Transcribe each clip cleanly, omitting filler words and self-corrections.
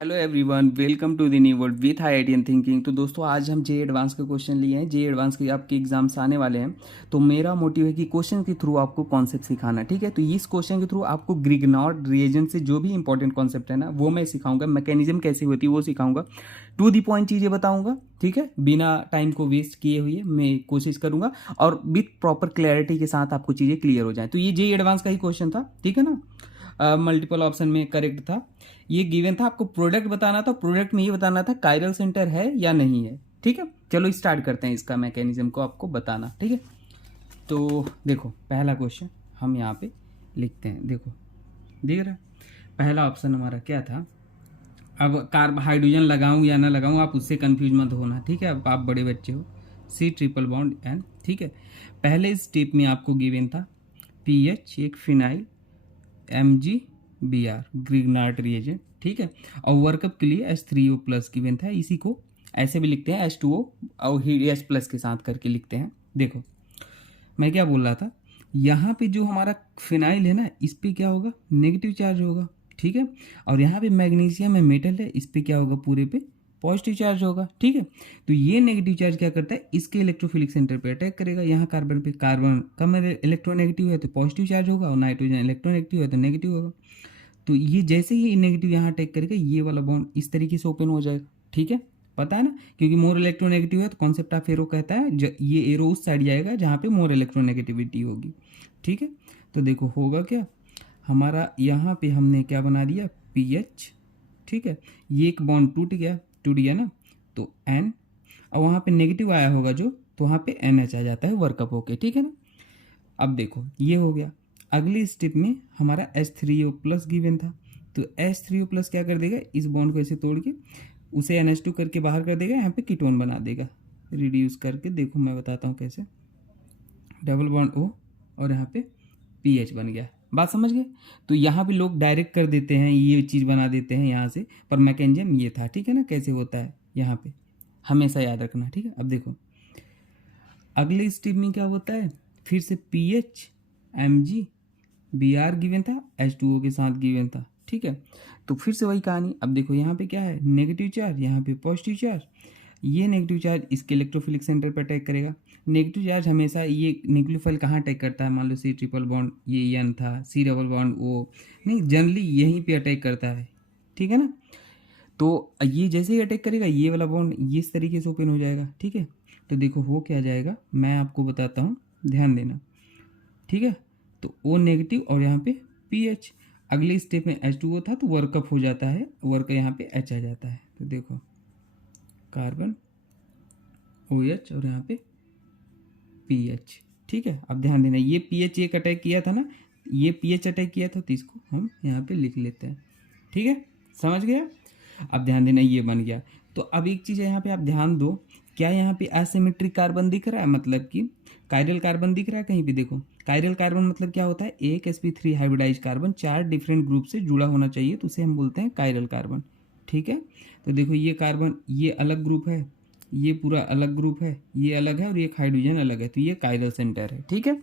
Hello everyone, welcome to the new world with IITian thinking. तो दोस्तों, आज हम जे एडवांस के क्वेश्चन लिए हैं। जे एडवांस के आपके एग्जाम्स आने वाले हैं, तो मेरा मोटिव है कि क्वेश्चन के थ्रू आपको कॉन्सेप्ट सिखाना। ठीक है, तो इस क्वेश्चन के थ्रू आपको ग्रिग्नॉर्ड रिएजेंट से जो भी इंपॉर्टेंट कॉन्सेप्ट है ना, वो मैं सिखाऊंगा। मैकेनिज्म कैसे होती है वो सिखाऊंगा। टू दी पॉइंट चीज़ें बताऊंगा। ठीक है, बिना टाइम को वेस्ट किए हुए मैं कोशिश करूंगा और विथ प्रॉपर क्लैरिटी के साथ आपको चीज़ें क्लियर हो जाए। तो ये जे एडवांस का ही क्वेश्चन था, ठीक है ना। मल्टीपल ऑप्शन में करेक्ट था। ये गिवन था, आपको प्रोडक्ट बताना था। प्रोडक्ट में ये बताना था कायरल सेंटर है या नहीं है। ठीक है, चलो स्टार्ट करते हैं इसका मैकेनिज्म को आपको बताना। ठीक है, तो देखो पहला क्वेश्चन हम यहाँ पे लिखते हैं। देखो दिख रहा है, पहला ऑप्शन हमारा क्या था। अब कार्ब हाइड्रोजन लगाऊं या ना लगाऊं, आप उससे कंफ्यूज मत होना। ठीक है, अब आप बड़े बच्चे हो। C triple bond N। ठीक है, पहले स्टेप में आपको गिवन था pH, एक फिनाइल, MgBr ग्रिग्नार्ड रिएजेंट। ठीक है, और वर्कअप के लिए H3O प्लस गिवन था। इसी को ऐसे भी लिखते हैं H2O और H प्लस के साथ करके लिखते हैं। देखो मैं क्या बोल रहा था, यहाँ पे जो हमारा फिनाइल है ना, इस पे क्या होगा, नेगेटिव चार्ज होगा। ठीक है, और यहाँ पे मैग्नीशियम है, मेटल है, इस पे क्या होगा, पूरे पे पॉजिटिव चार्ज होगा। ठीक है, तो ये नेगेटिव चार्ज क्या करता है, इसके इलेक्ट्रोफिलिक सेंटर पे अटैक करेगा। यहाँ कार्बन पे, कार्बन कम इलेक्ट्रोनेगेटिव है तो पॉजिटिव चार्ज होगा, और नाइट्रोजन इलेक्ट्रोनेगेटिव है तो नेगेटिव होगा। तो ये जैसे ही नेगेटिव यहाँ अटैक करेगा, ये वाला बॉन्ड इस तरीके से ओपन हो जाएगा। ठीक है, पता है ना, क्योंकि मोर इलेक्ट्रोनेगेटिव है तो कॉन्सेप्ट ऑफ एरो कहता है ये एरो उस साइड जाएगा जहाँ पे मोर इलेक्ट्रोनेगेटिविटी होगी। ठीक है, तो देखो होगा क्या, हमारा यहाँ पे हमने क्या बना दिया, पीएच। ठीक है, ये एक बॉन्ड टूट गया ना, तो एन, और वहाँ पे नेगेटिव आया होगा जो, तो वहाँ पे एन एच आ जाता है वर्कअप होके। ठीक है ना, अब देखो ये हो गया। अगली स्टेप में हमारा H3O प्लस गिवन था, तो H3O प्लस क्या कर देगा, इस बॉन्ड को ऐसे तोड़ के उसे NH2 करके बाहर कर देगा, यहाँ पे कीटोन बना देगा रिड्यूस करके। देखो मैं बताता हूँ कैसे, डबल बॉन्ड O और यहाँ पे पीएच बन गया। बात समझ गए। तो यहाँ पे लोग डायरेक्ट कर देते हैं, ये चीज़ बना देते हैं यहाँ से, पर मैकेनिज्म ये था। ठीक है ना, कैसे होता है यहाँ पे हमेशा याद रखना। ठीक है, अब देखो अगले स्टेप में क्या होता है, फिर से पीएच, MgBr गिवन था, H2O के साथ गिवन था। ठीक है, तो फिर से वही कहानी। अब देखो यहाँ पे क्या है, नेगेटिव चार्ज, यहाँ पे पॉजिटिव चार्ज। ये नेगेटिव चार्ज इसके इलेक्ट्रोफिलिक सेंटर पर अटैक करेगा। नेगेटिव चार्ज हमेशा ये न्यूक्लियोफाइल कहाँ अटैक करता है, मान लो C ट्रिपल बॉन्ड, ये N था, C डबल बॉन्ड O, नहीं जनरली यहीं पे अटैक करता है। ठीक है ना, तो ये जैसे ही अटैक करेगा, ये वाला बॉन्ड ये इस तरीके से ओपन हो जाएगा। ठीक है, तो देखो हो क्या जाएगा, मैं आपको बताता हूँ, ध्यान देना। ठीक है, तो O नेगेटिव और यहाँ पे पीएच। अगले स्टेप में H2O था तो वर्कअप हो जाता है, वर्क यहाँ पे H आ जाता है। तो देखो कार्बन OH और यहाँ पे पीएच। ठीक है, अब ध्यान देना, ये पीएच एक अटैक किया था ना, ये पीएच अटैक किया था, तो इसको हम यहाँ पे लिख लेते हैं। ठीक है, समझ गया। अब ध्यान देना, ये बन गया। तो अब एक चीज़ है यहाँ पे, आप ध्यान दो, क्या यहाँ पे एसिमेट्रिक कार्बन दिख रहा है, मतलब कि कायरल कार्बन दिख रहा है कहीं भी। देखो कायरल कार्बन मतलब क्या होता है, एक sp3 hybridise carbon 4 different group से जुड़ा होना चाहिए, तो उसे हम बोलते हैं कायरल कार्बन। ठीक है, तो देखो ये कार्बन, ये अलग ग्रुप है, ये पूरा अलग ग्रुप है, ये अलग है, और ये हाइड्रोजन अलग है, तो ये कायरल सेंटर है। ठीक है,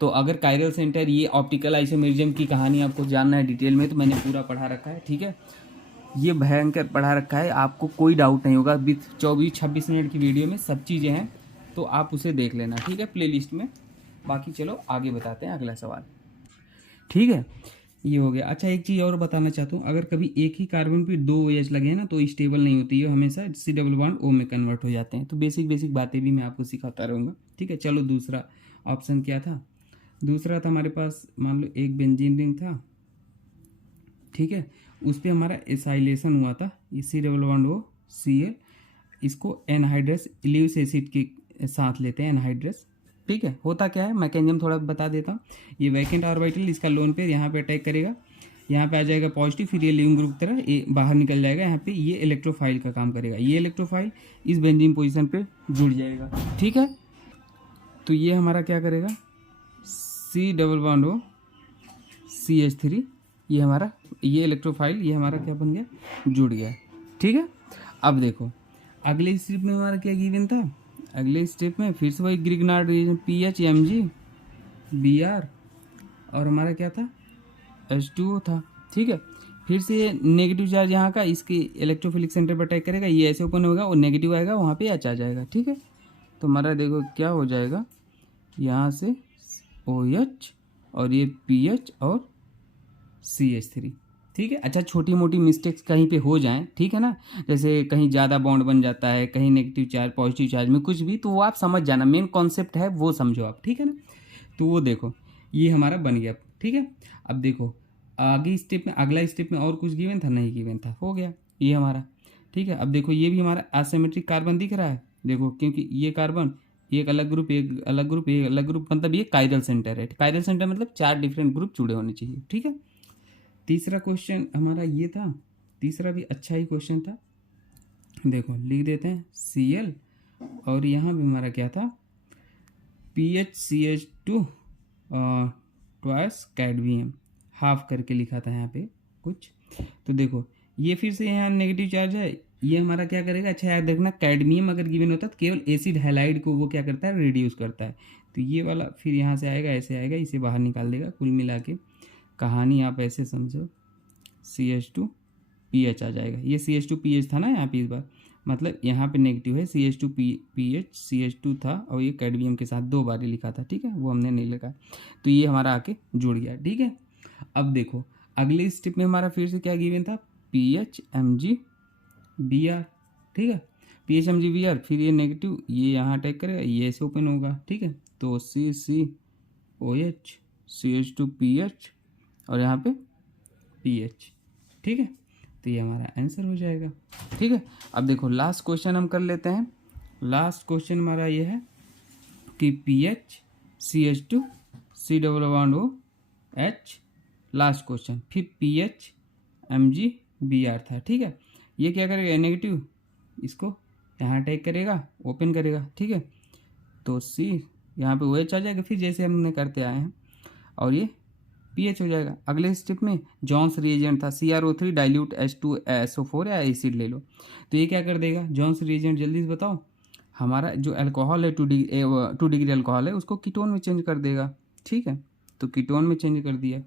तो अगर कायरल सेंटर, ये ऑप्टिकल आइसोमेरिज्म की कहानी आपको जानना है डिटेल में, तो मैंने पूरा पढ़ा रखा है। ठीक है, ये भयंकर पढ़ा रखा है, आपको कोई डाउट नहीं होगा। 24-26 मिनट की वीडियो में सब चीज़ें हैं, तो आप उसे देख लेना। ठीक है, प्लेलिस्ट में। बाकी चलो आगे बताते हैं अगला सवाल। ठीक है, ये हो गया। अच्छा एक चीज़ और बताना चाहता हूँ, अगर कभी एक ही कार्बन पे 2 OH लगे हैं ना, तो स्टेबल नहीं होती है, हमेशा C डबल बॉन्ड O में कन्वर्ट हो जाते हैं। तो बेसिक बेसिक बातें भी मैं आपको सिखाता रहूँगा। ठीक है, चलो दूसरा ऑप्शन क्या था, दूसरा था हमारे पास, मान लो एक बेंजीन रिंग था। ठीक है, उस पर हमारा एसाइलेशन हुआ था, ये C double bond O Cl, इसको एनहाइड्रस इल्यूस एसिड के साथ लेते हैं, एनहाइड्रस। ठीक है, होता क्या है, मैकेनिज्म थोड़ा बता देता हूँ। ये वैकेंट ऑर्बिटल, इसका लोन पेयर यहाँ पे अटैक करेगा, यहाँ पे आ जाएगा पॉजिटिव, फिर ये लिविंग ग्रुप की तरह ये बाहर निकल जाएगा। यहाँ पे ये इलेक्ट्रोफाइल का काम करेगा, ये इलेक्ट्रोफाइल इस बेंजीन पोजीशन पे जुड़ जाएगा। ठीक है, तो ये हमारा क्या करेगा, C double bond O CH3, ये हमारा, ये इलेक्ट्रोफाइल, ये हमारा क्या बन गया, जुड़ गया। ठीक है, अब देखो अगले स्टेप में हमारा क्या गिवन था, अगले स्टेप में फिर से वही ग्रिग्नार्ड रिएजेंट पीएच, MgBr और हमारा क्या था, H2O था। ठीक है, फिर से नेगेटिव चार्ज यहाँ का इसके इलेक्ट्रोफिलिक सेंटर पर अटैक करेगा, ये ऐसे ओपन होगा और नेगेटिव आएगा, वहाँ पे एच आ जाएगा। ठीक है, तो हमारा देखो क्या हो जाएगा, यहाँ से OH और ये PH और CH3। ठीक है, अच्छा छोटी मोटी मिस्टेक्स कहीं पे हो जाएं, ठीक है ना, जैसे कहीं ज़्यादा बॉन्ड बन जाता है, कहीं नेगेटिव चार्ज पॉजिटिव चार्ज में कुछ भी, तो वो आप समझ जाना, मेन कॉन्सेप्ट है वो समझो आप। ठीक है ना, तो वो देखो ये हमारा बन गया। ठीक है, अब देखो आगे स्टेप में, अगला स्टेप में और कुछ गिवन था, नहीं गिवन था, हो गया ये हमारा। ठीक है, अब देखो ये भी हमारा एसिमेट्रिक कार्बन दिख रहा है, देखो क्योंकि ये कार्बन एक अलग ग्रुप, एक अलग ग्रुप, एक अलग ग्रुप, मतलब ये कायरल सेंटर है। कायरल सेंटर मतलब 4 डिफरेंट ग्रुप जुड़े होने चाहिए। ठीक है, तीसरा क्वेश्चन हमारा ये था, तीसरा भी अच्छा ही क्वेश्चन था, देखो लिख देते हैं Cl और यहाँ भी हमारा क्या था, PHCH2 ट्वाइस कैडमियम, हाफ करके लिखा था यहाँ पे कुछ। तो देखो ये फिर से यहाँ नेगेटिव चार्ज है, ये हमारा क्या करेगा, अच्छा याद रखना, कैडमियम अगर गिवन होता तो केवल एसिड हैलाइड को वो क्या करता है, रिड्यूस करता है। तो ये वाला फिर यहाँ से आएगा, ऐसे आएगा, इसे बाहर निकाल देगा। कुल मिला के कहानी आप ऐसे समझो, CH2PH आ जाएगा, ये CH2PH था ना यहाँ पे इस बार, मतलब यहाँ पे नेगेटिव है, CH2PH CH2 था और ये कैडमियम के साथ 2 बार ही लिखा था। ठीक है, वो हमने नहीं लिखा, तो ये हमारा आके जुड़ गया। ठीक है, अब देखो अगले स्टेप में हमारा फिर से क्या गिवन था, PHMgBr। ठीक है, PHMgBr, फिर ये नेगेटिव, ये यहाँ अटैक करेगा, ये ऐसे ओपन होगा। ठीक है, तो CCOH CH2PH और यहाँ पे PH। ठीक है, तो ये हमारा आंसर हो जाएगा। ठीक है, अब देखो लास्ट क्वेश्चन हम कर लेते हैं। लास्ट क्वेश्चन हमारा ये है कि PHCH2 C++OH, लास्ट क्वेश्चन, फिर PHMgBr था। ठीक है, ये क्या करेगा, नेगेटिव, इसको यहाँ अटैक करेगा, ओपन करेगा। ठीक है, तो C यहाँ पे OH आ जाएगा, फिर जैसे हमने करते आए हैं, और ये PH हो जाएगा। अगले स्टेप में जॉन्स रिएजेंट था, CrO3 डाइल्यूट H2SO4 या एसिड ले लो, तो ये क्या कर देगा, जॉन्स रिएजेंट जल्दी से बताओ, हमारा जो अल्कोहल है 2 डिग्री अल्कोहल है, उसको कीटोन में चेंज कर देगा। ठीक है, तो कीटोन में चेंज कर दिया।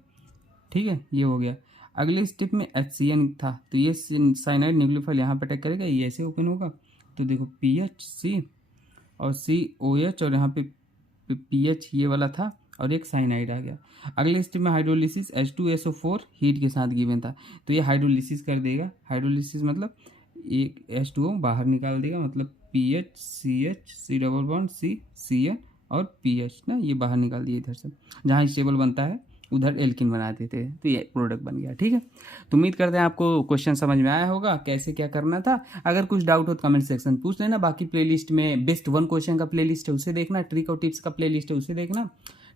ठीक है, ये हो गया। अगले स्टेप में HCN था, तो ये साइनाइड न्यूक्लियोफाइल यहाँ पर अटैक करेगा, ये ऐसे ओपन होगा, तो देखो PHC और COH और यहाँ पे PH ये वाला था और एक साइनाइड आ गया। अगले स्टेप में हाइड्रोलिसिस H2SO4 हीट के साथ गिवन था, तो ये हाइड्रोलिसिस कर देगा। हाइड्रोलिसिस मतलब एक H2O बाहर निकाल देगा, मतलब PHCH C और PH ना, ये बाहर निकाल दिया इधर से, जहाँ स्टेबल बनता है उधर एल्किन बना देते हैं, तो ये प्रोडक्ट बन गया। ठीक है, तो उम्मीद करते हैं आपको क्वेश्चन समझ में आया होगा, कैसे क्या करना था। अगर कुछ डाउट हो तो कमेंट सेक्शन पूछ लेना। बाकी प्लेलिस्ट में बेस्ट 1 क्वेश्चन का प्लेलिस्ट है, उसे देखना, ट्रिक और टिप्स का प्लेलिस्ट है, उसे देखना।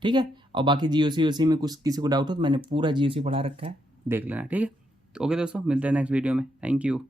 ठीक है, और बाकी GOC में कुछ किसी को डाउट हो तो मैंने पूरा GOC पढ़ा रखा है, देख लेना। ठीक है, तो ओके दोस्तों, मिलते हैं नेक्स्ट वीडियो में। Thank you.